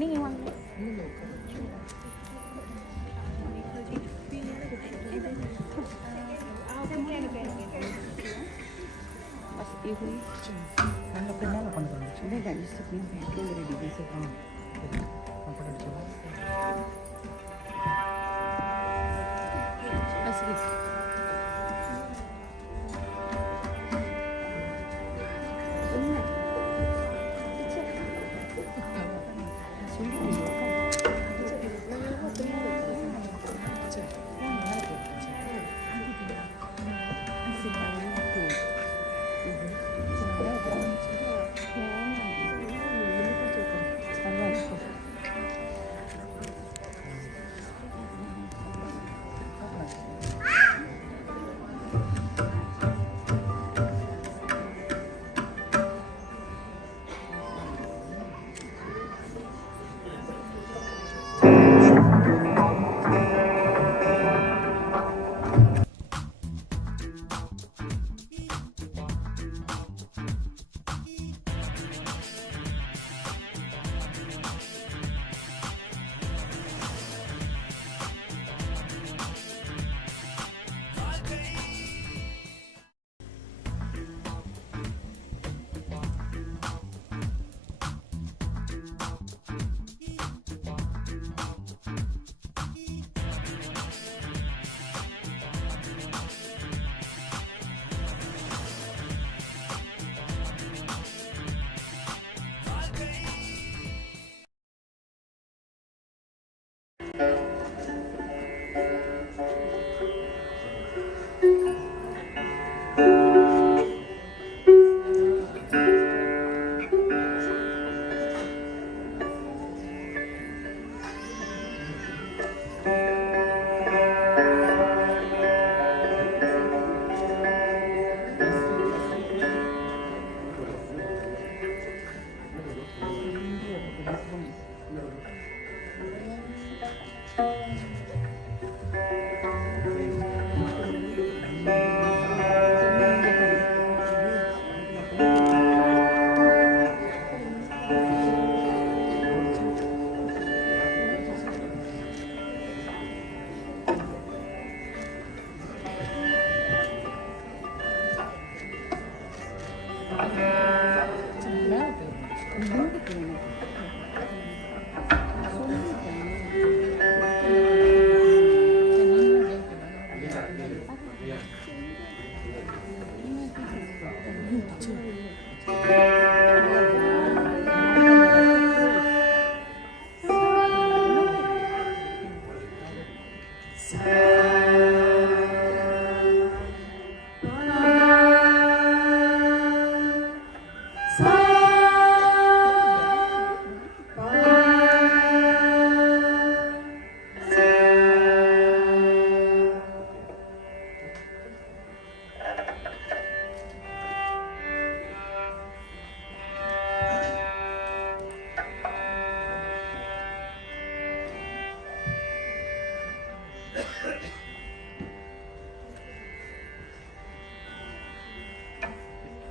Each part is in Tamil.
நீங்கள் வாங்க. நல்ல பின்னால் கொண்டு வந்துச்சு இதே கழிச்சு பின் ரெடி பேசுகிறோம்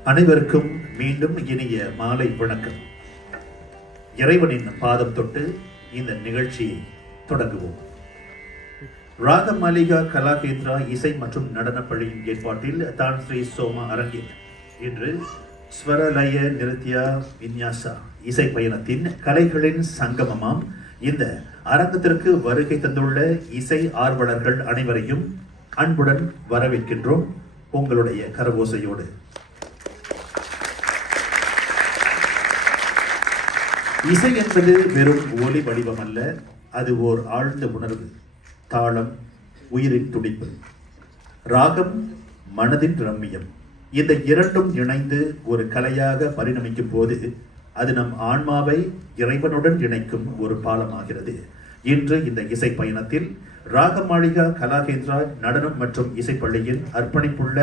அனைவருக்கும் மீண்டும் இனிய மாலை வணக்கம். இறைவனின் பாதம் தொட்டு இந்த நிகழ்ச்சியை தொடங்குவோம். ராகமாலிகா கலாகேந்திரா இசை மற்றும் நடன பள்ளியின் ஏற்பாட்டில் தான் ஸ்ரீ சோமா அரங்கில் இன்று ஸ்வரலய நிருத்யா விந்யாசா இசை பயணத்தின் கலைகளின் சங்கமமாம் இந்த அரங்கத்திற்கு வருகை தந்துள்ள இசை ஆர்வலர்கள் அனைவரையும் அன்புடன் வரவேற்கின்றோம். உங்களுடைய கரவோசையோடு இசை என்பது வெறும் ஒலி வடிவம் அல்ல, அது ஓர் ஆழ்ந்த உணர்வு, தாளம், உயிரின் துடிப்பு, ராகம், மனதின் ரம்மியம். இந்த இரண்டும் இணைந்து ஒரு கலையாக பரிணமிக்கும் போது அது நம் ஆன்மாவை இறைவனுடன் இணைக்கும் ஒரு பாலமாகிறது. இன்று இந்த இசை பயணத்தில் ராகமாளிகா கலாகேந்திரா நடனம் மற்றும் இசைப்பள்ளியின் அர்ப்பணிப்புள்ள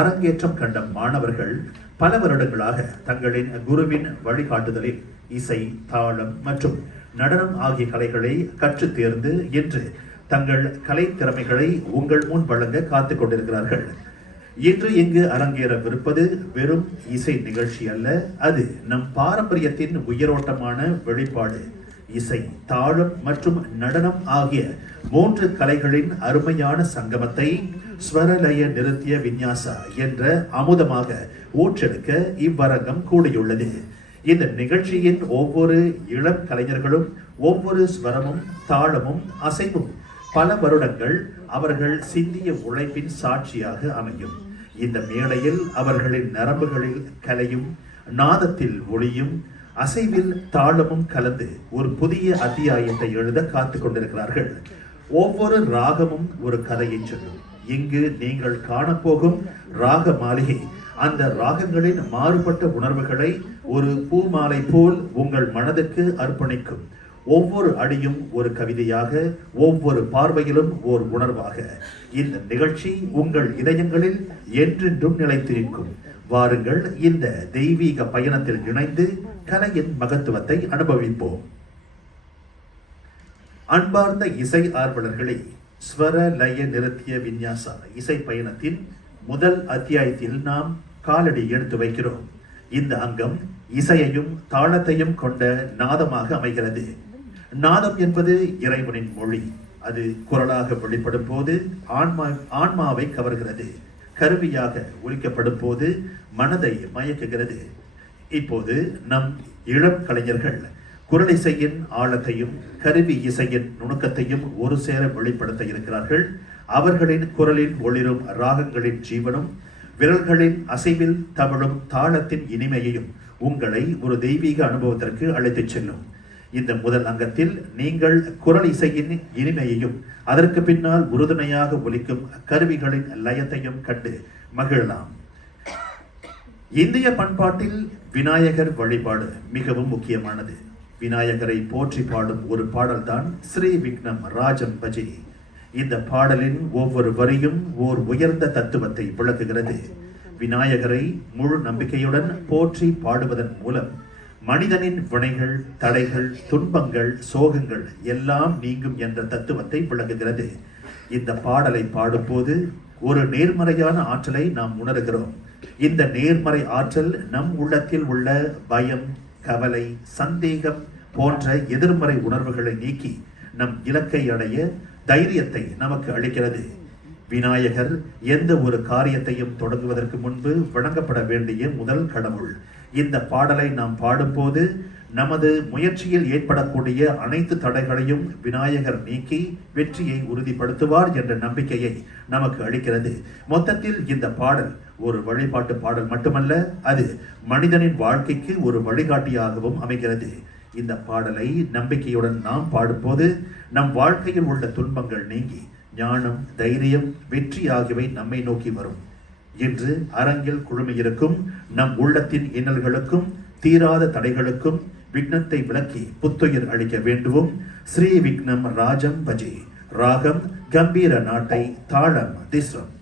அரங்கேற்றம் கண்ட மாணவர்கள் பல வருடங்களாக தங்களின் குருவின் வழிகாட்டுதலில் இசை, தாளம் மற்றும் நடனம் ஆகிய கலைகளை கற்று தேர்ந்து இன்று தங்கள் கலை திறமைகளை உங்கள் முன் வழங்க காத்துக் கொண்டிருக்கிறார்கள். இன்று இங்கு அரங்கேறவிருப்பது வெறும் இசை நிகழ்ச்சி அல்ல, அது நம் பாரம்பரியத்தின் உயிரோட்டமான வெளிப்பாடு. இசை, தாளம் மற்றும் நடனம் ஆகிய 3 கலைகளின் அருமையான சங்கமத்தை ஸ்வரலய நிருத்ய விந்யாசா என்ற அமுதமாக ஊற்றெடுக்க இவ்வரங்கம் கூடியுள்ளது. இந்த நிகழ்ச்சியின் ஒவ்வொரு இளம் கலைஞர்களும் ஒவ்வொரு ஸ்வரமும் தாளமும் அசைவும் பல வருடங்கள் அவர்கள் சிந்திய உழைப்பின் சாட்சியாக அமையும். இந்த மேடையில் அவர்களின் நரம்புகளில் கலையும், நாதத்தில் ஒளியும், அசைவில் தாளமும் கலந்து ஒரு புதிய அத்தியாயத்தை எழுத காத்துக் கொண்டிருக்கிறார்கள். ஒவ்வொரு ராகமும் ஒரு கதையை சொல்லும். இங்கு நீங்கள் காணப்போகும் ராக மாளிகை அந்த ராகங்களின் மாறுபட்ட உணர்வுகளை ஒரு பூமாலை போல் உங்கள் மனதுக்கு அர்ப்பணிக்கும். ஒவ்வொரு அடியும் ஒரு கவிதையாக, ஒவ்வொரு பார்வையிலும் ஓர் உணர்வாக இந்த நிகழ்ச்சி உங்கள் இதயங்களில் என்றென்றும் நிலைத்திருக்கும். வாருங்கள், இந்த தெய்வீக பயணத்தில் இணைந்து கலையின் மகத்துவத்தை அனுபவிப்போம். அன்பார்ந்த இசை ஆர்வலர்களே, ஸ்வர லய நிருத்ய விந்யாசா இசை பயணத்தின் முதல் அத்தியாயத்தில் நாம் காலடி எடுத்து வைக்கிறோம். இந்த அங்கம் இசையையும் தாளத்தையும் கொண்ட நாதமாக அமைகிறது. நாதம் என்பது இறைவனின் மொழி. அது குரலாக வெளிப்படும் போது ஆன்மாவை கவர்கிறது. கருவியாக ஒலிக்கப்படும் போது மனதை மயக்குகிறது. இப்போது நம் இளம் கலைஞர்கள் குரல் இசையின் ஆழத்தையும் கருவி இசையின் நுணுக்கத்தையும் ஒரு சேர வெளிப்படுத்த இருக்கிறார்கள். அவர்களின் குரலில் ஒளிரும் ராகங்களின் ஜீவனும் விரல்களின் அசைவில் தவழும் தாளத்தின் இனிமையையும் உங்களை ஒரு தெய்வீக அனுபவத்திற்கு அழைத்துச் செல்லும். இந்த முதல் அங்கத்தில் நீங்கள் குரல் இசையின் இனிமையையும் அதற்கு பின்னால் உறுதுணையாக ஒலிக்கும் கருவிகளின் லயத்தையும் கண்டு மகிழலாம். இந்திய பண்பாட்டில் விநாயகர் வழிபாடு மிகவும் முக்கியமானது. விநாயகரை போற்றி பாடும் ஒரு பாடல்தான் ஸ்ரீ விக்னம் ராஜம் பஜே. இந்த பாடலின் ஒவ்வொரு வரியும் ஓர் உயர்ந்த தத்துவத்தை விளக்குகிறது. விநாயகரை முழு நம்பிக்கையுடன் போற்றி பாடுவதன் மூலம் மனிதனின் வினைகள், தடைகள், துன்பங்கள், சோகங்கள் எல்லாம் நீங்கும் என்ற தத்துவத்தை விளக்குகிறது. இந்த பாடலை பாடும்போது ஒரு நேர்மறையான ஆற்றலை நாம் உணர்கிறோம். இந்த நேர்மறை ஆற்றல் நம் உள்ளத்தில் உள்ள பயம், கவலை, சந்தேகம் போன்ற எதிர்மறை உணர்வுகளை நீக்கி நம் இலக்கை அடைய தைரியத்தை நமக்கு அளிக்கிறது. விநாயகர் எந்த ஒரு காரியத்தையும் தொடங்குவதற்கு முன்பு வணங்கப்பட வேண்டிய முதல் கடவுள். இந்த பாடலை நாம் பாடும்போது நமது முயற்சியில் ஏற்படக்கூடிய அனைத்து தடைகளையும் விநாயகர் நீக்கி வெற்றியை உறுதிப்படுத்துவார் என்ற நம்பிக்கையை நமக்கு அளிக்கிறது. மொத்தத்தில் இந்த பாடல் ஒரு வழிபாட்டு பாடல் மட்டுமல்ல, அது மனிதனின் வாழ்க்கைக்கு ஒரு வழிகாட்டியாகவும் அமைகிறது. இந்த பாடலை நம்பிக்கையுடன் நாம் பாடும்போது நம் வாழ்க்கையில் உள்ள துன்பங்கள் நீங்கி ஞானம், தைரியம், வெற்றி ஆகியவை நம்மை நோக்கி வரும். இன்று அரங்கில் குழுமியிருக்கும் நம் உள்ளத்தின் இன்னல்களுக்கும் தீராத தடைகளுக்கும் விக்னத்தை விளக்கி புத்துயிர் அளிக்க வேண்டுவோம். ஸ்ரீ விக்னம் ராஜம் பஜே. ராகம் கம்பீர நாட்டை, தாளம் திஸ்ரம்.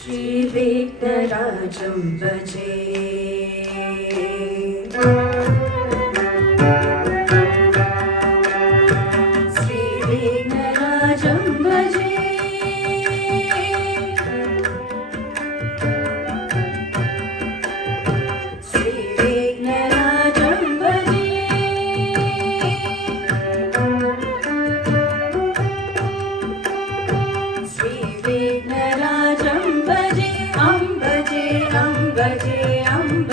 श्री विघ्नराजं भजे। श्री विघ्नराजं भजे। श्री विघ्नराजं भजे। श्री विघ्नराजं भजे। अम्बजे अम्बजे अम्ब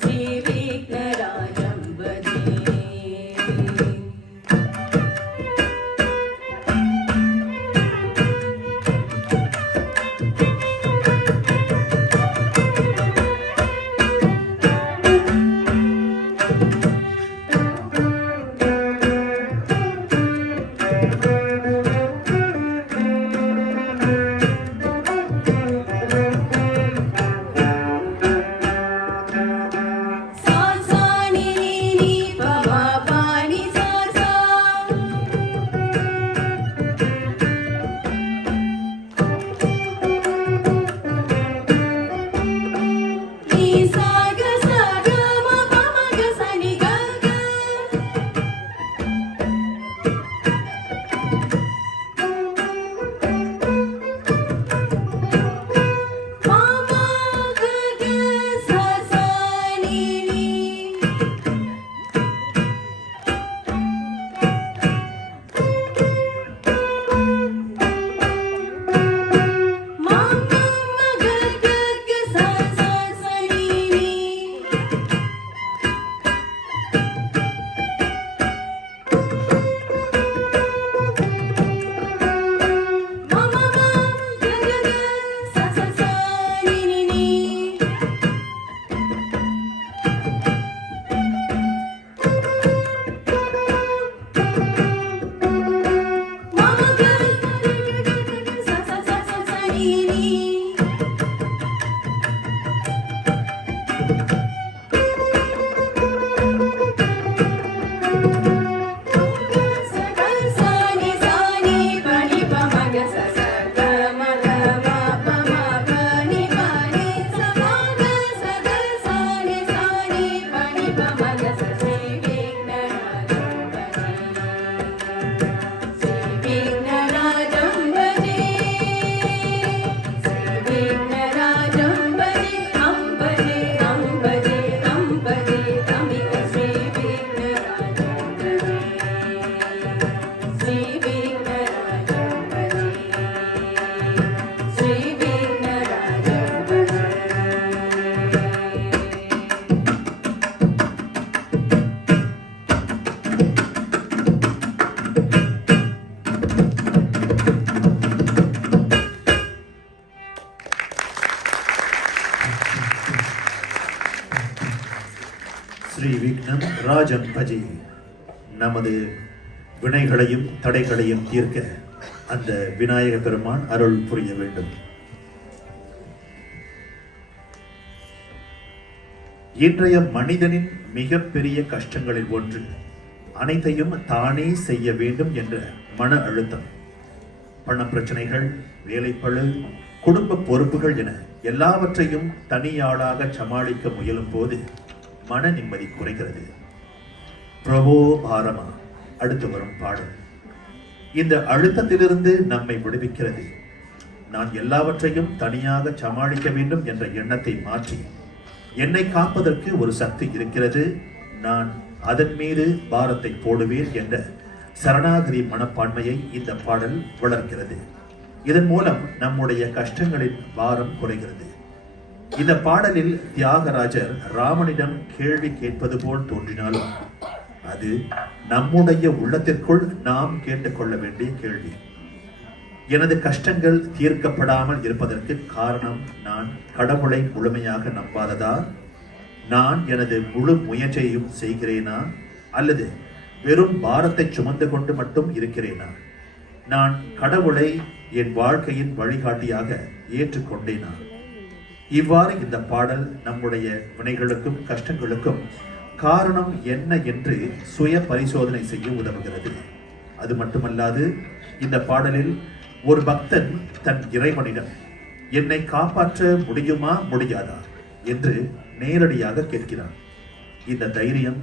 श्रीविघ्नराजं भजे ஸ்ரீ விக்னம் ராஜம் பஜி. நமது வினைகளையும் தடைகளையும் தீர்க்க அந்த விநாயக பெருமான் அருள் புரிய வேண்டும். இன்றைய மனிதனின் மிகப்பெரிய கஷ்டங்களில் ஒன்று அனைத்தையும் தானே செய்ய வேண்டும் என்ற மன அழுத்தம். பண பிரச்சனைகள், வேலைப்பளு, குடும்ப பொறுப்புகள் என எல்லாவற்றையும் தனியாளாக சமாளிக்க முயலும் போது மன நிம்மதி குறைகிறது. பிரபோ பாரமா அடுத்து வரும் பாடல் இந்த அழுத்தத்திலிருந்து நம்மை விடுவிக்கிறது. நான் எல்லாவற்றையும் தனியாக சமாளிக்க வேண்டும் என்ற எண்ணத்தை மாற்றி என்னை காப்பதற்கு ஒரு சக்தி இருக்கிறது, நான் அதன் மீது பாரத்தை போடுவேன் என்ற சரணாகதி மனப்பான்மையை இந்த பாடல் வளர்க்கிறது. இதன் மூலம் நம்முடைய கஷ்டங்களின் பாரம் குறைகிறது. இந்த பாடலில் தியாகராஜர் ராமனிடம் கேள்வி கேட்பது போல் தோன்றினாலும் அது நம்முடைய உள்ளத்திற்குள் நாம் கேட்டுக்கொள்ள வேண்டிய கேள்வி. எனது கஷ்டங்கள் தீர்க்கப்படாமல் இருப்பதற்கு காரணம் நான் கடவுளை முழுமையாக நம்பாததா? நான் எனது முழு முயற்சியையும் செய்கிறேனா அல்லது வெறும் பாரத்தை சுமந்து கொண்டு மட்டும் இருக்கிறேனா? நான் கடவுளை என் வாழ்க்கையின் வழிகாட்டியாக ஏற்றுக்கொண்டேனா? இவ்வாறு இந்த பாடல் நம்முடைய வினைகளுக்கும் கஷ்டங்களுக்கும் காரணம் என்ன என்று சுய பரிசோதனை செய்ய உதவுகிறது. அது மட்டுமல்லாது இந்த பாடலில் ஒரு பக்தன் தன் இறைவனிடம் என்னை காப்பாற்ற முடியுமா முடியாதா என்று நேரடியாக கேட்கிறான். இந்த தைரியம்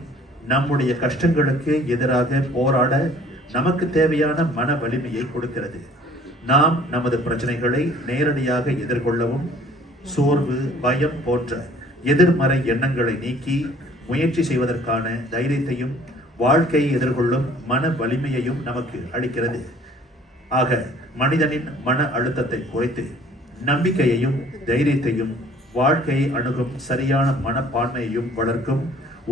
நம்முடைய கஷ்டங்களுக்கு எதிராக போராட நமக்கு தேவையான மன வலிமையை கொடுக்கிறது. நாம் நமது பிரச்சனைகளை நேரடியாக எதிர்கொள்ளவும் சோர்வு, பயம் போன்ற எதிர்மறை எண்ணங்களை நீக்கி முயற்சி செய்வதற்கான தைரியத்தையும் வாழ்க்கையை எதிர்கொள்ளும் மன வலிமையையும் நமக்கு அளிக்கிறது. ஆக மனிதனின் மன அழுத்தத்தை குறைத்து நம்பிக்கையையும் தைரியத்தையும் வாழ்க்கையை அணுகும் சரியான மனப்பான்மையையும் வளர்க்கும்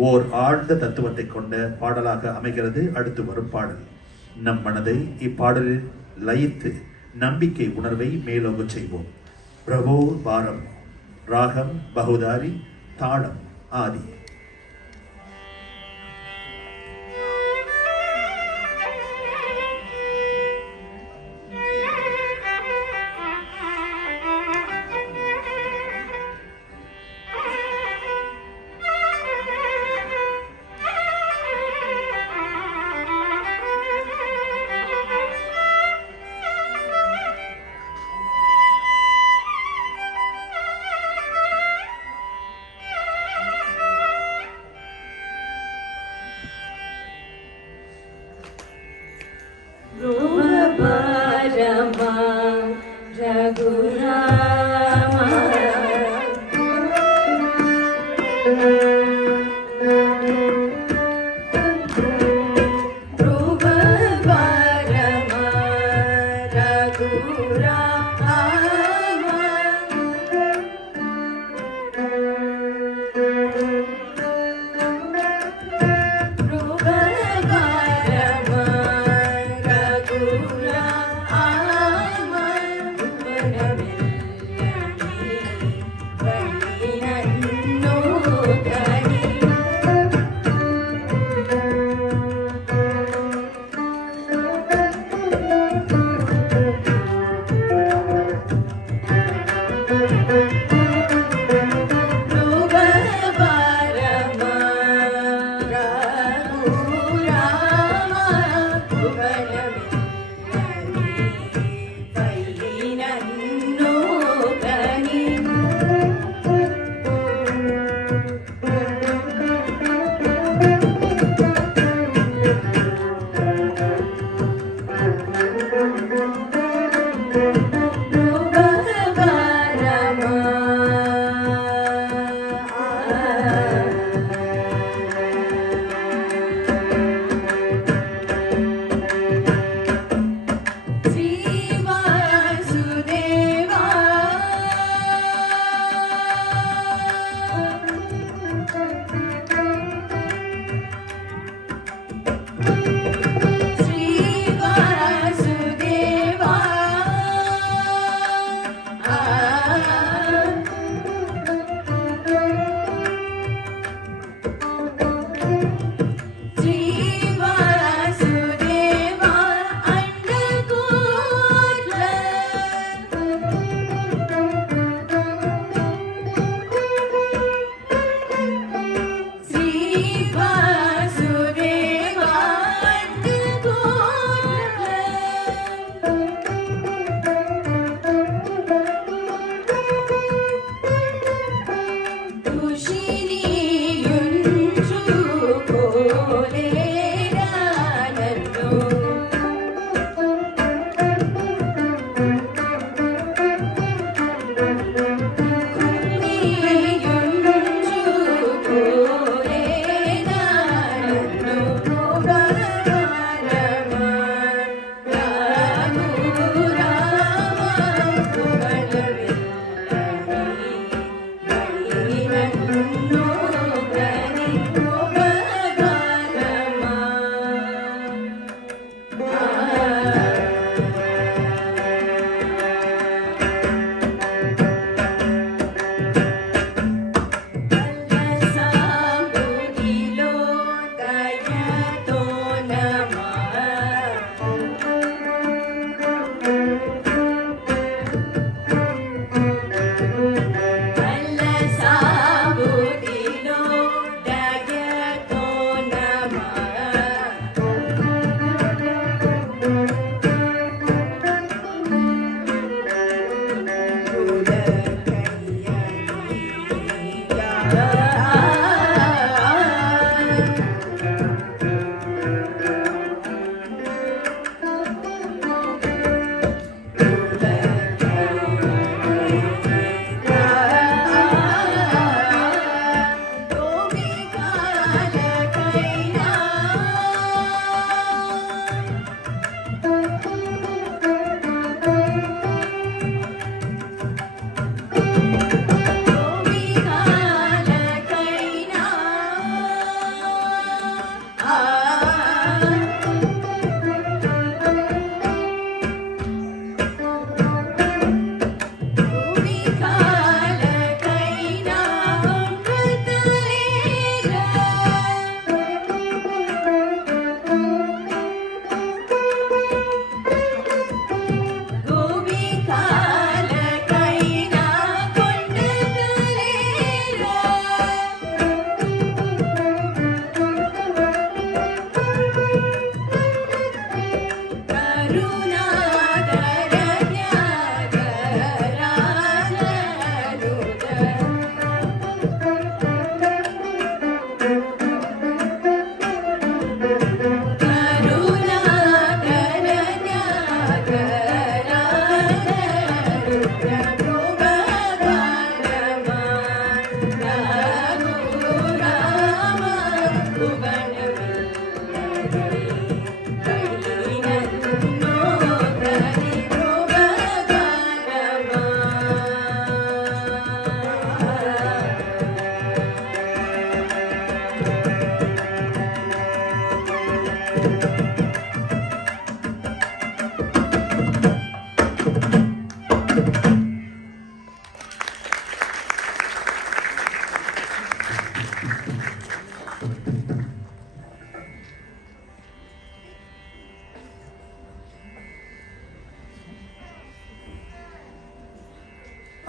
ஓர் ஆழ்ந்த தத்துவத்தை கொண்ட பாடலாக அமைகிறது அடுத்து வரும் பாடல். நம் மனதை இப்பாடலில் லயித்து நம்பிக்கை உணர்வை மேலோங்க செய்வோம். பிரபோ பாரம், ராகம் பகுதாரி, தாளம் ஆதி.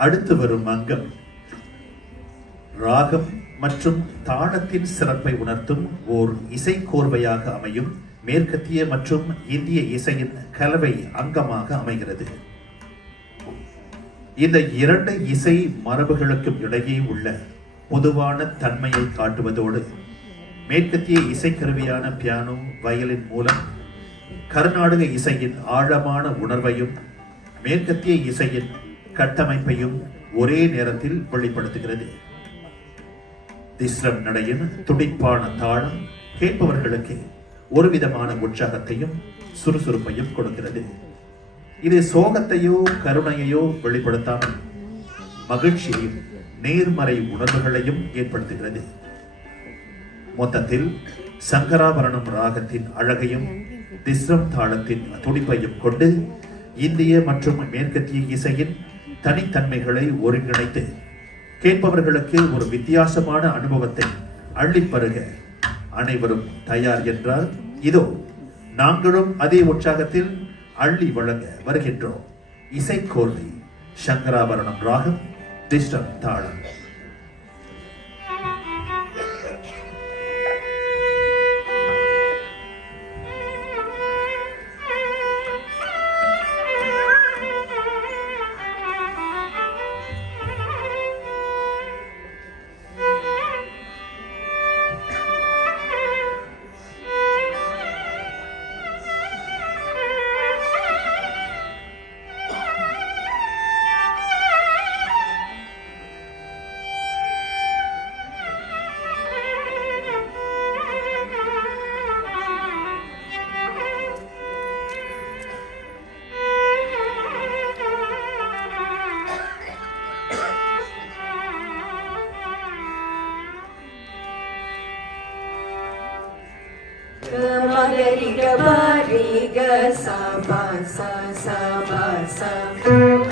அடுத்து வரும் அங்கம் ராகம் மற்றும் தாளத்தின் சிறப்பை உணர்த்தும் ஓர் இசைக்கோர்வையாக அமையும் மேற்கத்திய மற்றும் இந்திய இசையின் கலவை அங்கமாக அமைகிறது. இந்த இரண்டு இசை மரபுகளுக்கும் இடையே உள்ள பொதுவான தன்மையை காட்டுவதோடு மேற்கத்திய இசைக்கருவியான பியானோ வயலின் மூலம் கர்நாடக இசையின் ஆழமான உணர்வையும் மேற்கத்திய இசையின் கட்டமைப்பையும் ஒரே நேரத்தில் வெளிப்படுத்துகிறது. திஸ்ரம் நடையின் துடிப்பான தாளம் கேட்பவர்களுக்கு ஒரு விதமான உற்சாகத்தையும் சுறுசுறுப்பையும் கொடுக்கிறது. இது சோகத்தையோ கருணையையோ வெளிப்படுத்தாமல் மகிழ்ச்சியையும் நேர்மறை உணர்வுகளையும் ஏற்படுத்துகிறது. மொத்தத்தில் சங்கராபரணம் ராகத்தின் அழகையும் திஸ்ரம் தாளத்தின் துடிப்பையும் கொண்டு இந்திய மற்றும் மேற்கத்திய இசையின் தனித்தன்மைகளை ஒருங்கிணைத்து கேட்பவர்களுக்கு ஒரு வித்தியாசமான அனுபவத்தை அள்ளிப்பருக அனைவரும் தயார் என்றால் இதோ நாங்களும் அதே உற்சாகத்தில் அள்ளி வழங்க வருகின்றோம். இசைக்கோர்வை சங்கராபரணம் ராகம் திஸ்ரம் தாளம். Magari ga bari ga sa ba sa sa ba sa. Good.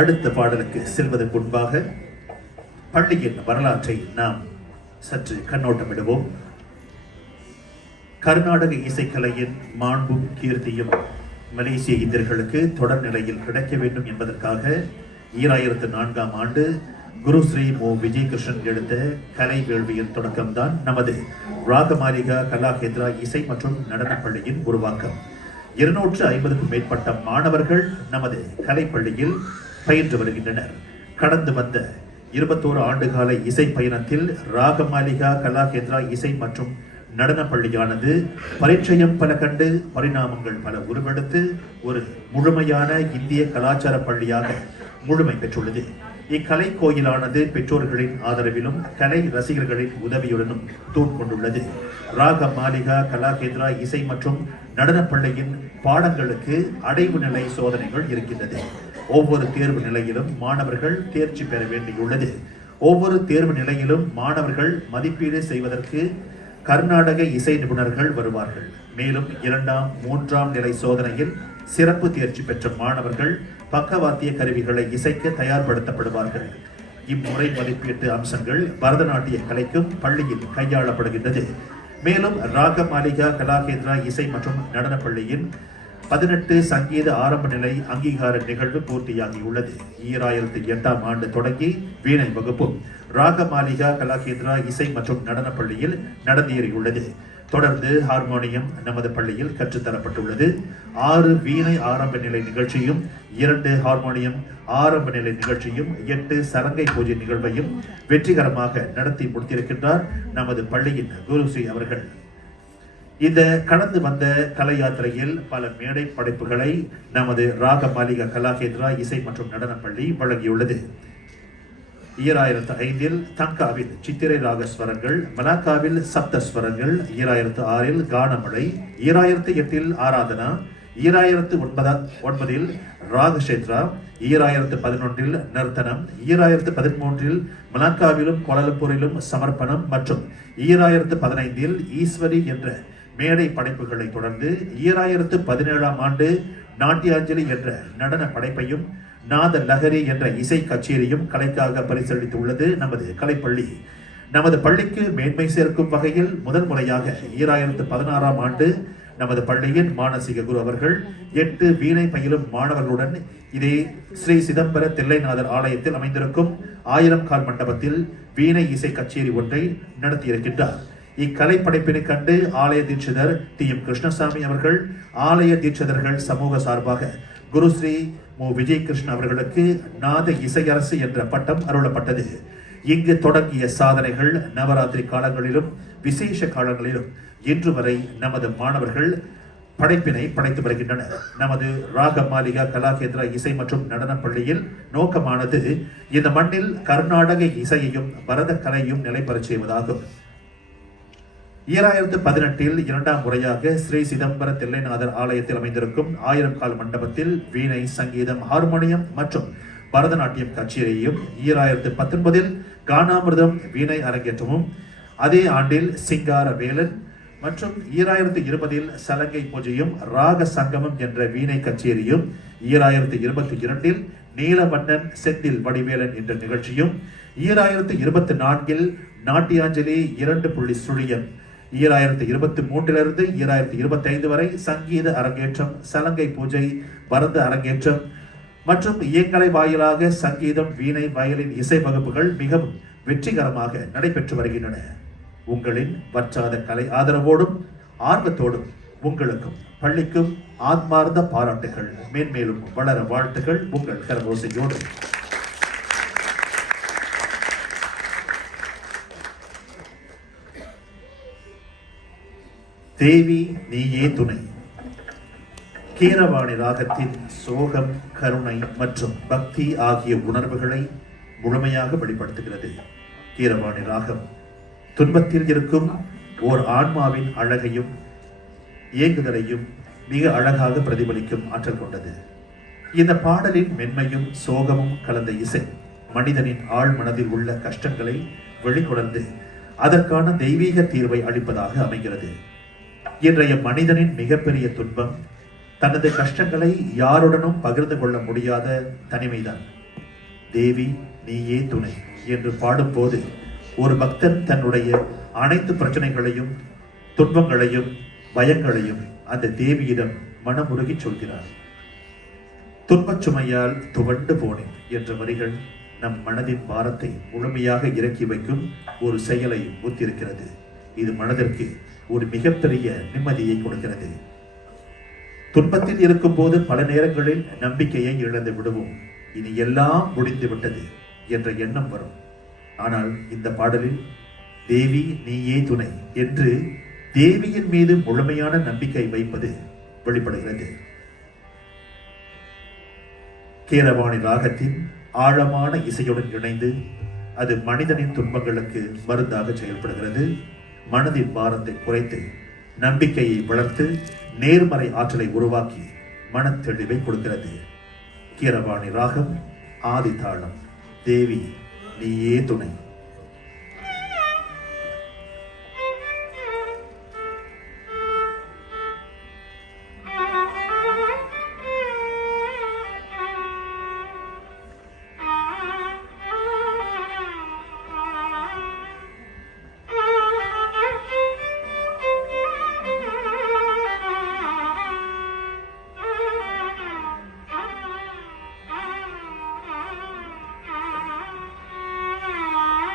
அடுத்த பாடலுக்கு செல்வதற்கு முன்பாக பள்ளியின் வரலாற்றை நாம் சற்று கண்ணோட்டமிடுவோம். கர்நாடக இசைக்கலையின் மாண்பும் கீர்த்தியும் மலேசிய இந்தியர்களுக்கு தொடர் நிலையில் கிடைக்க வேண்டும் என்பதற்காக 2004ஆம் ஆண்டு குரு ஸ்ரீ மு விஜயகிருஷ்ணன் எடுத்த கலை வேள்வியின் தொடக்கம்தான் நமது ராகமாலிகா கலாகேந்திரா இசை மற்றும் நடனப் பள்ளியின் உருவாக்கம். 250க்கும் மேற்பட்ட மாணவர்கள் நமது கலைப்பள்ளியில் பயின்று வருகின்றனர். கடந்து வந்த 21 ஆண்டுகால இசை பயணத்தில் ராகமாலிகா கலாகேந்திரா இசை மற்றும் நடன பள்ளியானது பரிச்சயம் பல கண்டு பரிணாமங்கள் பல உருவெடுத்து ஒரு முழுமையான இந்திய கலாச்சார பள்ளியாக முழுமை பெற்றுள்ளது. இக்கலை கோயிலானது பெற்றோர்களின் ஆதரவிலும் கலை ரசிகர்களின் உதவியுடனும் தூண் கொண்டுள்ளது. ராகமாலிகா கலாகேந்திரா இசை மற்றும் நடனப் பள்ளியின் பாடங்களுக்கு அடைவு நிலை சோதனைகள் இருக்கின்றது. ஒவ்வொரு தேர்வு நிலையிலும் மாணவர்கள் தேர்ச்சி பெற வேண்டியுள்ளது. ஒவ்வொரு தேர்வு நிலையிலும் மாணவர்கள் மதிப்பீடு செய்வதற்கு கர்நாடக இசை நிபுணர்கள் வருவார்கள். மேலும் 2ஆம் 3ஆம் நிலை சோதனையில் சிறப்பு தேர்ச்சி பெற்ற மாணவர்கள் பக்கவாத்திய கருவிகளை இசைக்க தயார்படுத்தப்படுவார்கள். இம்முறை மதிப்பீட்டு அம்சங்கள் பரதநாட்டிய கலைக்கும் பள்ளியில் கையாளப்படுகின்றது. மேலும் ராகமாலிகா கலாகேந்திரா இசை மற்றும் நடனப் பள்ளியின் 18 சங்கீத ஆரம்ப நிலை அங்கீகார நிகழ்வு பூர்த்தியாகியுள்ளது. 2008ஆம் ஆண்டு தொடங்கி வீணை வகுப்பும் ராகமாலிகா கலாகேந்திரா இசை மற்றும் நடனப் பள்ளியில் நடந்தேறியுள்ளது. தொடர்ந்து ஹார்மோனியம் நமது பள்ளியில் கற்றுத்தரப்பட்டுள்ளது. 6 வீணை ஆரம்ப நிலை நிகழ்ச்சியும் 2 ஹார்மோனியம் ஆரம்ப நிலை நிகழ்ச்சியும் 8 சரங்கை பூஜை நிகழ்வையும் வெற்றிகரமாக நடத்தி முடித்திருக்கின்றார் நமது பள்ளியின் குருஸ்ரீ அவர்கள். இந்த கடந்து வந்த கலை யாத்திரையில் பல மேடை படைப்புகளை நமது ராகமாலிகா கலாகேந்திரா இசை மற்றும் நடனப் பள்ளி வழங்கியுள்ளது. 2005இல் தங்காவில் சித்திரை ராகஸ்வரங்கள், மலாக்காவில் சப்தஸ்வரங்கள், 2006இல் கானமழை, 2008இல் ஆராதனா, 2009இல் ராகஷேத்ரா, 2011இல் நர்த்தனம், 2013இல் மலாக்காவிலும் கோலாலம்பூரிலும் சமர்ப்பணம் மற்றும் 2015இல் ஈஸ்வரி என்ற மேடை படைப்புகளை தொடர்ந்து 2017ஆம் ஆண்டு நாட்டியாஞ்சலி என்ற நடன படைப்பையும் நாத லஹரி என்ற இசை கச்சேரியும் கலைக்காக பரிசளித்துள்ளது நமது கலைப்பள்ளி. நமது பள்ளிக்கு மேன்மை சேர்க்கும் வகையில் முதல் முறையாக 2016ஆம் ஆண்டு நமது பள்ளியின் மானசீக குரு அவர்கள் 8 வீணை பயிலும் மாணவர்களுடன் இதே ஸ்ரீ சிதம்பர தில்லைநாதர் ஆலயத்தில் அமைந்திருக்கும் 1000 கால் மண்டபத்தில் வீணை இசை கச்சேரி ஒன்றை நடத்தியிருக்கின்றார். இக்கலை படைப்பினை கண்டு ஆலய தீட்சிதர் டி எம் கிருஷ்ணசாமி அவர்கள், ஆலய தீட்சிதர்கள் சமூக சார்பாக குரு ஸ்ரீ மு விஜயகிருஷ்ணன் அவர்களுக்கு நாத இசையரசு என்ற பட்டம் அருளப்பட்டது. இங்கு தொடங்கிய சாதனைகள் நவராத்திரி காலங்களிலும் விசேஷ காலங்களிலும் இன்று வரை நமது மாணவர்கள் படைப்பினை படைத்து வருகின்றனர். நமது ராக மாளிகா கலாகேந்திரா இசை மற்றும் நடன பள்ளியில் நோக்கமானது இந்த மண்ணில் கர்நாடக இசையையும் பரத கலையும் நிலைபெறச் செய்வதாகும். 2018 இரண்டாம் முறையாக ஸ்ரீ சிதம்பர தில்லைநாதர் ஆலயத்தில் அமைந்திருக்கும் 1000 கால் மண்டபத்தில் வீணை, சங்கீதம், ஹார்மோனியம் மற்றும் பரதநாட்டியம் கச்சேரியும், 2019 கானாமிர்தம் வீணை அரங்கேற்றமும், அதே ஆண்டில் சிங்கார வேலன் மற்றும் 2020 சலங்கை பூஜையும் ராக சங்கமம் என்ற வீணை கச்சேரியும், 2022 நீலவண்ணன் செந்தில் வடிவேலன் என்ற நிகழ்ச்சியும், 2024 நாட்டியாஞ்சலி 2.0, 2023 2025 வரை சங்கீத அரங்கேற்றம், சலங்கை பூஜை, பரத அரங்கேற்றம் மற்றும் இயங்கலை வாயிலாக சங்கீதம், வீணை, வயலின் இசை வகுப்புகள் மிகவும் வெற்றிகரமாக நடைபெற்று வருகின்றன. உங்களின் வற்றாத கலை ஆதரவோடும் ஆர்வத்தோடும் உங்களுக்கும் பள்ளிக்கும் ஆத்மார்ந்த பாராட்டுகள். மேன்மேலும் வளர வாழ்த்துகள். உங்கள் கரகோசையோடு. தேவி நீயே துணை. கீரவாணி ராகத்தின் சோகம், கருணை மற்றும் பக்தி ஆகிய உணர்வுகளை முழுமையாக வெளிப்படுத்துகிறது. கீரவாணி ராகம் துன்பத்தில் இருக்கும் ஓர் ஆன்மாவின் அழகையும் ஏங்குதலையும் மிக அழகாக பிரதிபலிக்கும் ஆற்றல் கொண்டது. இந்த பாடலின் மென்மையும் சோகமும் கலந்த இசை மனிதனின் ஆழ் மனதில் உள்ள கஷ்டங்களை வெளிக்கொணர்ந்து அதற்கான தெய்வீக தீர்வை அளிப்பதாக அமைகிறது. இன்றைய மனிதனின் மிகப்பெரிய துன்பம் தனது கஷ்டங்களை யாருடனும் பகிர்ந்து கொள்ள முடியாத தனிமைதான். தேவி நீயே துணை என்று பாடும்போது ஒரு பக்தன் தன்னுடைய அனைத்து பிரச்சனைகளையும், துன்பங்களையும், பயங்களையும் அந்த தேவியிடம் மனமுருகி சொல்கிறார். துன்பச் சுமையால் துவண்டு போனேன் என்ற வரிகள் நம் மனதின் பாரத்தை முழுமையாக இறக்கி வைக்கும் ஒரு செயலை ஒத்திருக்கிறது. இது மனதிற்கு ஒரு மிகப்பெரிய நிம்மதியை கொடுக்கிறது. துன்பத்தில் இருக்கும் போது பல நேரங்களில் நம்பிக்கையை இழந்து விடுவோம். இனி எல்லாம் முடிந்து விட்டது என்ற எண்ணம் வரும். ஆனால் இந்த பாடலில் தேவி நீயே துணை என்று தேவியின் மீது முழுமையான நம்பிக்கை வைப்பது வெளிப்படுகிறது. கீரவாணி ராகத்தின் ஆழமான இசையுடன் இணைந்து அது மனிதனின் துன்பங்களுக்கு மருந்தாக செயல்படுகிறது. மனதின் பாரத்தை குறைத்து நம்பிக்கையை வளர்த்து நேர்மறை ஆற்றலை உருவாக்கி மனத்தெளிவை கொடுக்கிறது. கீரவாணி ராகம் ஆதி தாளம். தேவி நீயே துணை. Ah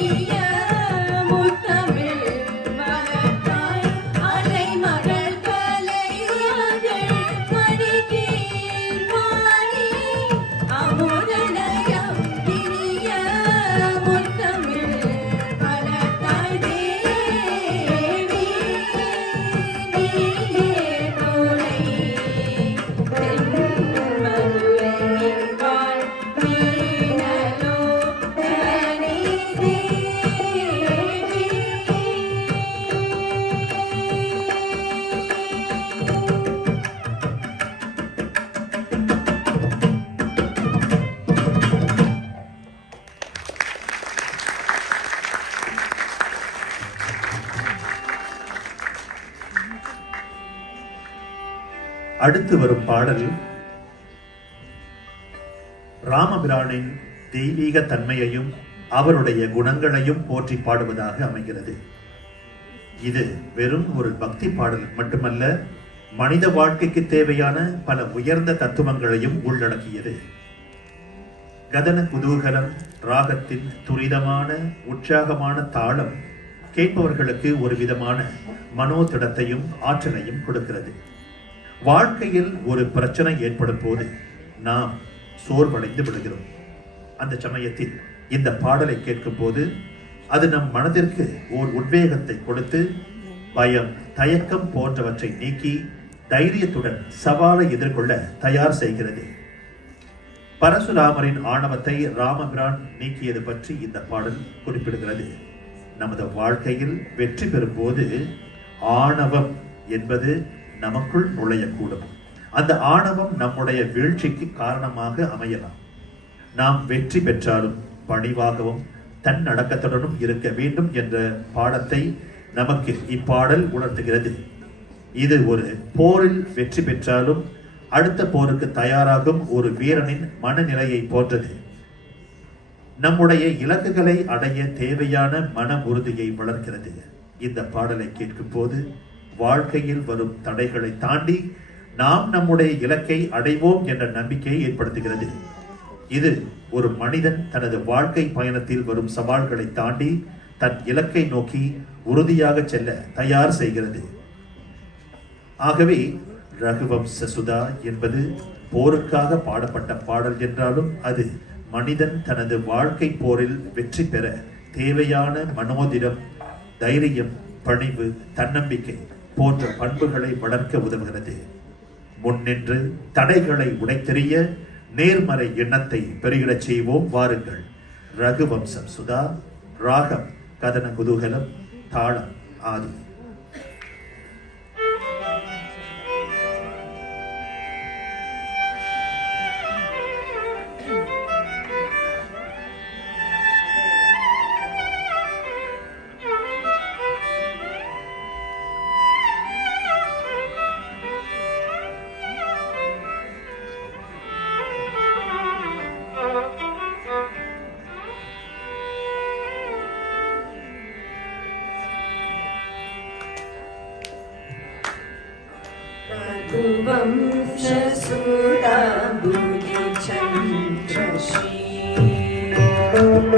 இனிய முத்தமிழ் மலர்த்தாய் அலை மகள் கலையாதள் மணிக்கீர் வாணி அமுதனயம் இனிய முத்தமிழ் மலர்த்தாய் தேவி நீயே தோளை தென்மதுரை வாழ் மீனலோ ஜனனி தேவி. அடுத்து வரும் பாடல் ராமபிரானின் தெய்வீக தன்மையையும் அவருடைய குணங்களையும் போற்றி பாடுவதாக அமைகிறது. இது வெறும் ஒரு பக்தி பாடல் மட்டுமல்ல, மனித வாழ்க்கைக்கு தேவையான பல உயர்ந்த தத்துவங்களையும் உள்ளடக்கியது. கதன குதூகலம் ராகத்தின் துரிதமான உற்சாகமான தாளம் கேட்பவர்களுக்கு ஒரு விதமான மனோதிடத்தையும் ஆற்றலையும் கொடுக்கிறது. வாழ்க்கையில் ஒரு பிரச்சனை ஏற்படும் போது நாம் சோர்வடைந்து விடுகிறோம். அந்த சமயத்தில் இந்த பாடலை கேட்கும் போது அது நம் மனதிற்கு ஓர் உத்வேகத்தை கொடுத்து பயம், தயக்கம் போன்றவற்றை நீக்கி தைரியத்துடன் சவாலை எதிர்கொள்ள தயார் செய்கிறது. பரசுராமரின் ஆணவத்தை ராமபிரான் நீக்கியது பற்றி இந்த பாடல் குறிப்பிடுகிறது. நமது வாழ்க்கையில் வெற்றி பெறும் போது ஆணவம் என்பது நமக்குள் நுழையக்கூடும். அந்த ஆணவம் நம்முடைய வீழ்ச்சிக்கு காரணமாக அமையலாம். நாம் வெற்றி பெற்றாலும் பணிவாகவும் தன்னடக்கத்துடனும் இருக்க வேண்டும் என்ற பாடத்தை நமக்கு இப்பாடல் உணர்த்துகிறது. இது ஒரு போரில் வெற்றி பெற்றாலும் அடுத்த போருக்கு தயாராகும் ஒரு வீரனின் மனநிலையை போன்றது. நம்முடைய இலக்குகளை அடைய தேவையான மன உறுதியை வளர்க்கிறது. இந்த பாடலை கேட்கும் போது வாழ்க்கையில் வரும் தடைகளை தாண்டி நாம் நம்முடைய இலக்கை அடைவோம் என்ற நம்பிக்கையை ஏற்படுத்துகிறது. இது ஒரு மனிதன் தனது வாழ்க்கை பயணத்தில் வரும் சவால்களை தாண்டி தன் இலக்கை நோக்கி உறுதியாக செல்ல தயார் செய்கிறது. ஆகவே ரகுவம்ச சுதா என்பது போருக்காக பாடப்பட்ட பாடல் என்றாலும் அது மனிதன் தனது வாழ்க்கை போரில் வெற்றி பெற தேவையான மனோதிடம், தைரியம், பணிவு, தன்னம்பிக்கை போன்ற பண்புகளை வளர்க்க உதவுகிறது. முன்னின்று தடைகளை உடைத்தெறிய நேர்மறை எண்ணத்தை பெருகிடச் செய்வோம் வாருங்கள். ரகுவம்சம் சுதா, ராகம் கதன குதூகலம், தாளம் ஆதி. रघुवंशसूता बुद्धिचन्द्रश्री रघुवंशसूता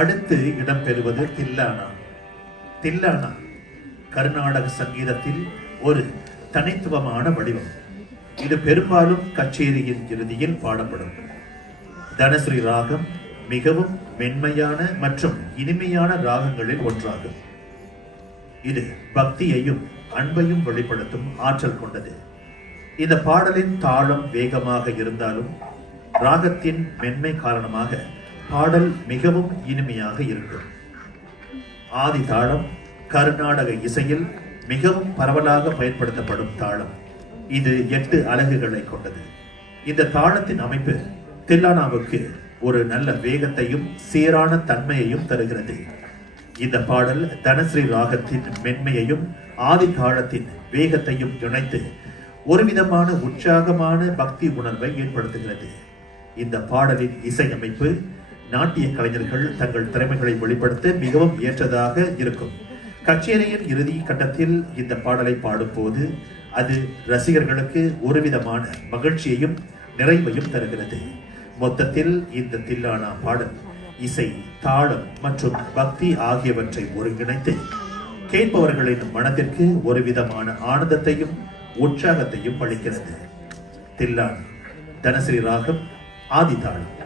அடுத்து இடம்பெறுவது தில்லானா. தில்லானா கர்நாடக சங்கீதத்தில் ஒரு தனித்துவமான வடிவம். இது பெரும்பாலும் கச்சேரியின் இறுதியில் பாடப்படும். தனஸ்ரீ ராகம் மிகவும் மென்மையான மற்றும் இனிமையான ராகங்களில் ஒன்றாகும். இது பக்தியையும் அன்பையும் வெளிப்படுத்தும் ஆற்றல் கொண்டது. இந்த பாடலின் தாளம் வேகமாக இருந்தாலும் ராகத்தின் மென்மை காரணமாக பாடல் மிகவும் இனிமையாக இருக்கும். ஆதி தாளம் கர்நாடக இசையில் மிகவும் பரவலாக பயன்படுத்தப்படும் தாளம். இது 8 அலகுகளை கொண்டது. இந்த தாளத்தின் அமைப்பு தில்லானாவுக்கு ஒரு நல்ல வேகத்தையும் சீரான தன்மையையும் தருகிறது. இந்த பாடல் தனஸ்ரீ ராகத்தின் மென்மையையும் ஆதி தாளத்தின் வேகத்தையும் இணைத்து ஒரு விதமான உற்சாகமான பக்தி உணர்வை ஏற்படுத்துகிறது. இந்த பாடலின் இசையமைப்பு நாட்டிய கலைஞர்கள் தங்கள் திறமைகளை வெளிப்படுத்த மிகவும் ஏற்றதாக இருக்கும். கச்சேரியின் இறுதி கட்டத்தில் இந்த பாடலை பாடும்போது அது ரசிகர்களுக்கு ஒரு விதமான மகிழ்ச்சியையும் நிறைவையும் தருகிறது. மொத்தத்தில் இந்த தில்லானா பாடல் இசை, தாளம் மற்றும் பக்தி ஆகியவற்றை ஒருங்கிணைத்து கேட்பவர்களின் மனதிற்கு ஒரு விதமான ஆனந்தத்தையும் உற்சாகத்தையும் அளிக்கிறது. தில்லானா தனஸ்ரீ ராகம் ஆதி தாளம்.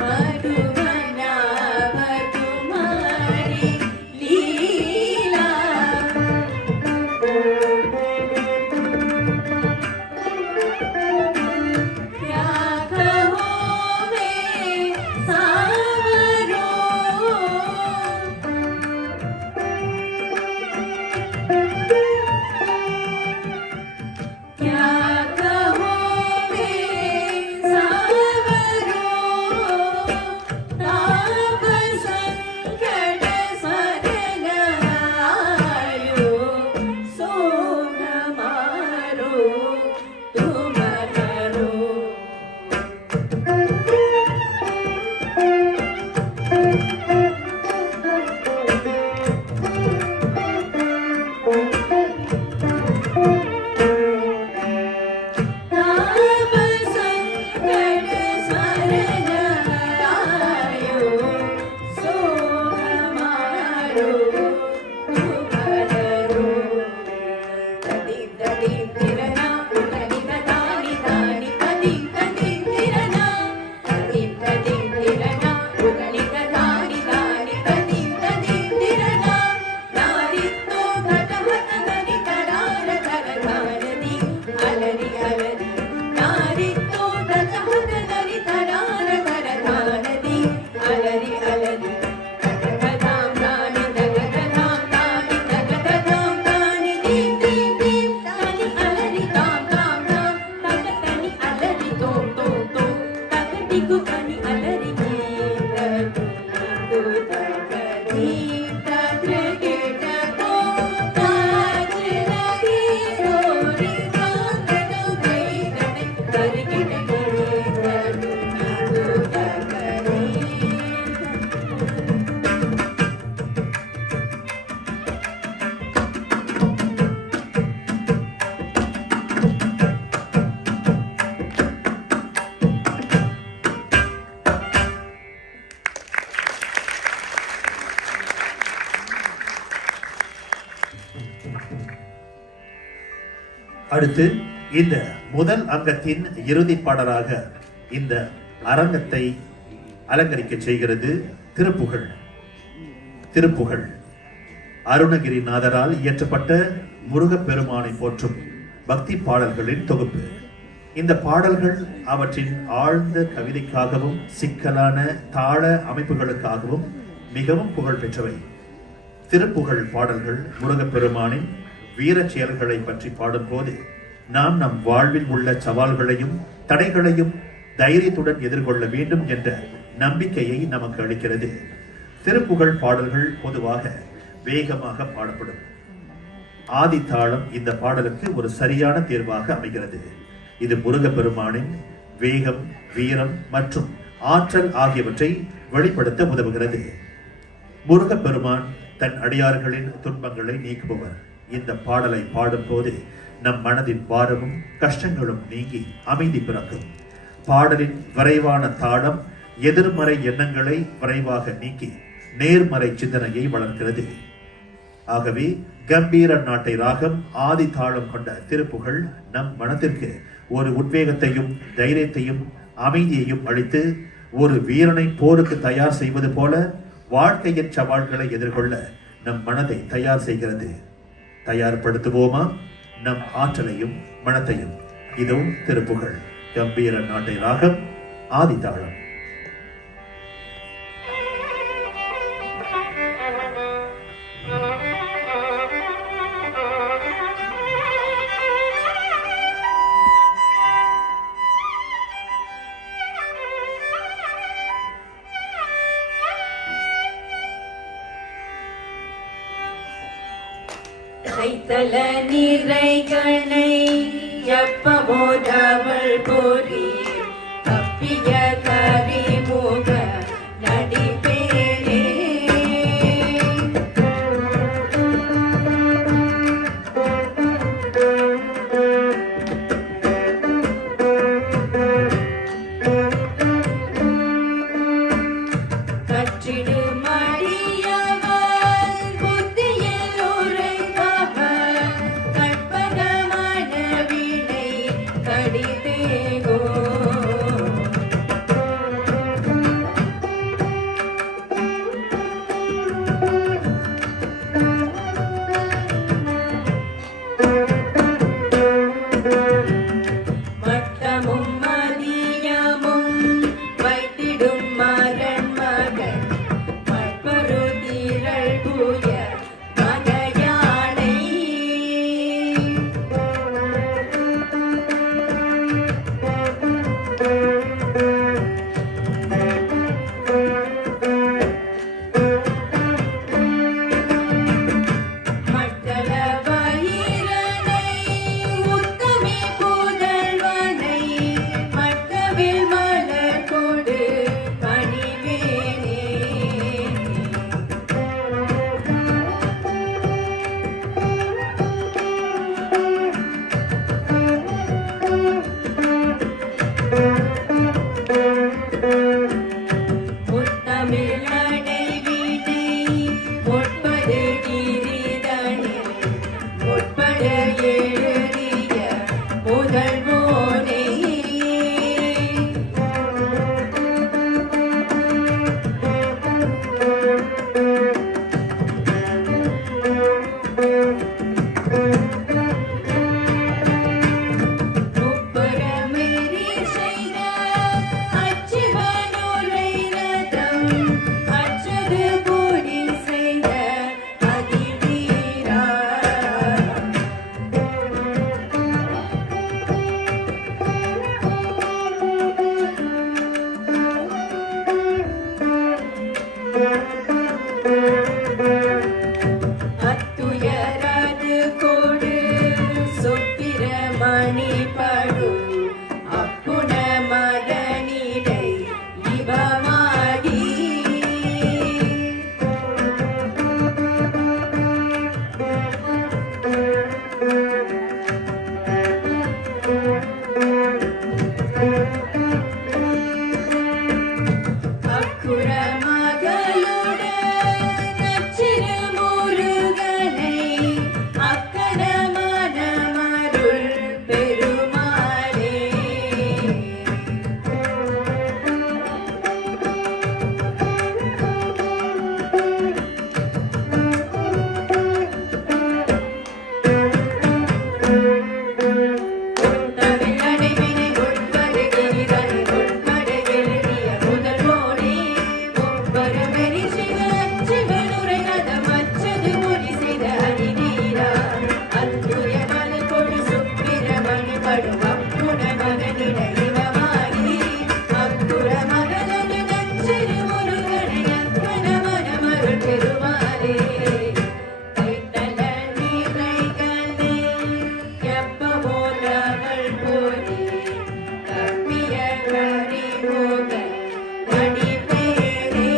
मधुमना मधुमारी लीला क्या कहो मैं सावरो क्या कहो मैं सावरो ताप संकट सरग आयो सोग मारो तुम हरो ताप संकट सरग आयो सोग मारो तुम हरो तदीप तदीप तिरना उतनी तदानी दानी तदीप तदीप तिरना तदीप तदीप तिरना उतनी तदानी दानी तदीप तदीप तिरना नारी तो घट हट गरी करार कर धारनी अलरी अलरी नारी तो घट हट गरी करार कर धारनी अलरी अलरी धाम दानी दगद धाम दानी दगद धाम दानी दीप दीप दीप दानी अलरी धाम धाम धाम तग तनी अलरी तो तग दिगु कनी अलरी गीत तू तग दीप तग गेट तो ताज लगी रोरी गांग तो गई गने कर गिट गीत तू तग दीप அடுத்து இந்த முதல் அங்கத்தின் இறுதி பாடலாக இந்த அரங்கத்தை அலங்கரிக்க செய்கிறது திருப்புகழ். திருப்புகழ் அருணகிரிநாதரால் இயற்றப்பட்ட முருகப்பெருமானை போற்றும் பக்தி பாடல்களின் தொகுப்பு. இந்த பாடல்கள் அவற்றின் ஆழ்ந்த கவிதைக்காகவும் சிக்கலான தாள அமைப்புகளுக்காகவும் மிகவும் புகழ் பெற்றவை. திருப்புகழ் பாடல்கள் முருகப்பெருமானின் வீரச் செயல்களை பற்றி பாடும்போது நாம் நம் வாழ்வில் உள்ள சவால்களையும் தடைகளையும் தைரியத்துடன் எதிர்கொள்ள வேண்டும் என்ற நம்பிக்கையை நமக்கு அளிக்கிறது. திருப்புகழ் பாடல்கள் பொதுவாக வேகமாக பாடப்படும். ஆதித்தாளம் இந்த பாடலுக்கு ஒரு சரியான தேர்வாக அமைகிறது. இது முருகப்பெருமானின் வேகம், வீரம் மற்றும் ஆற்றல் ஆகியவற்றை வெளிப்படுத்த உதவுகிறது. முருகப்பெருமான் தன் அடியார்களின் துன்பங்களை நீக்குபவர். இந்த பாடலை பாடும்போது நம் மனதின் பாரமும் கஷ்டங்களும் நீங்கி அமைதி பிறக்கும். பாடலின் விரைவான தாளம் எதிர்மறை எண்ணங்களை விரைவாக நீக்கி நேர்மறை சிந்தனையை வளர்க்கிறது. ஆகவே கம்பீர நாட்டை ராகம் ஆதி தாளம் கொண்ட திருப்புகழ் நம் மனத்திற்கு ஒரு உத்வேகத்தையும் தைரியத்தையும் அமைதியையும் அளித்து ஒரு வீரனை போருக்கு தயார் செய்வது போல வாழ்க்கையின் சவால்களை எதிர்கொள்ள நம் மனதை தயார் செய்கிறது. தயார்படுத்துவோமா நம் ஆற்றலையும் மனத்தையும்? இதோ திருப்புகழ் கம்பீர நாட்டை ராகம் ஆதிதாளம். கைத்தல நிறைகணை எப்பமோதவள் பொறி தப்பிய கரிமுக நடிப்பேனே கற்றிடு அத்துயரது கொடு சுப்பிரமணி படு அப்புன மதனிடை இவமாடி அக்குர மகளுட நச்சிரு முருகனை அக்கட மனமருள் பெருமாளே தமிழடைவினை உட்படு கிரிதனை உட்படு எழுதிய முதல்வோனே ஒவ்வொரு மெரிசிக அச்சுவனுரை நதமச்சது மொழி செய்த அடிநீரா அத்துய மனு கொடு சுப்பிரமணி படும் அப்புன மகனிட இவமாகி அக்குர மகனது நச்சிரு முருகனை அக்கன மனமருள் பெருமாளே கைத்தல நீரைகளே எப்பமோதவள் போலே கப்பிய கரிமோக நடிப்பேரே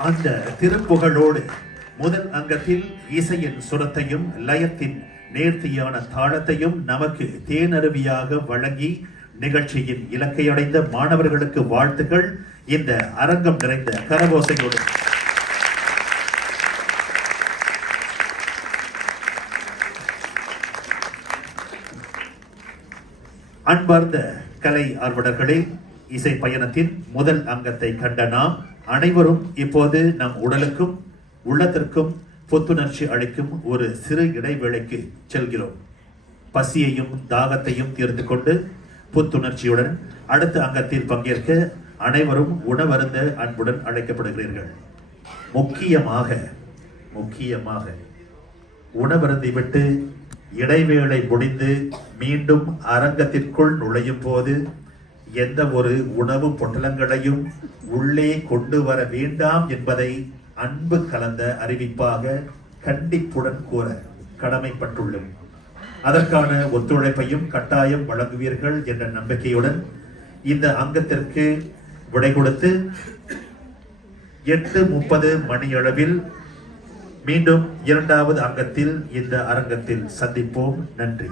அந்த திருப்புகழோடு முதல் அங்கத்தில் இசையின் சுரத்தையும் லயத்தின் நேர்த்தியான தாளத்தையும் நமக்கு தேனருவியாக வழங்கி நிகழ்ச்சியின் இலக்கை அடைந்த மாணவர்களுக்கு வாழ்த்துக்கள். இந்த அரங்கம் நிறைந்த கரகோசையோடு அன்பார்ந்த கலை ஆர்வலர்களே, இசை பயணத்தின் முதல் அங்கத்தை கண்ட நாம் அனைவரும் இப்போது நம் உடலுக்கும் உள்ளத்திற்கும் புத்துணர்ச்சி அளிக்கும் ஒரு சிறு இடைவேளைக்கு செல்கிறோம். பசியையும் தாகத்தையும் தீர்த்து கொண்டு புத்துணர்ச்சியுடன் அடுத்த அங்கத்தில் பங்கேற்க அனைவரும் உணவருந்த அன்புடன் அழைக்கப்படுகிறீர்கள். முக்கியமாக உணவருந்திவிட்டு இடைவேளை முடிந்து மீண்டும் அரங்கத்திற்குள் நுழையும் போது எந்த ஒரு உணவு பொட்டலங்களையும் உள்ளே கொண்டு வர வேண்டாம் என்பதை அன்பு கலந்த அறிவிப்பாக கண்டிப்புடன் கூற கடமைப்பட்டுள்ளோம். அதற்கான ஒத்துழைப்பையும் கட்டாயம் வழங்குவீர்கள் என்ற நம்பிக்கையுடன் இந்த அங்கத்திற்கு விடை கொடுத்து 8:30 மணியளவில் மீண்டும் இரண்டாவது அங்கத்தில் இந்த அரங்கத்தில் சந்திப்போம். நன்றி.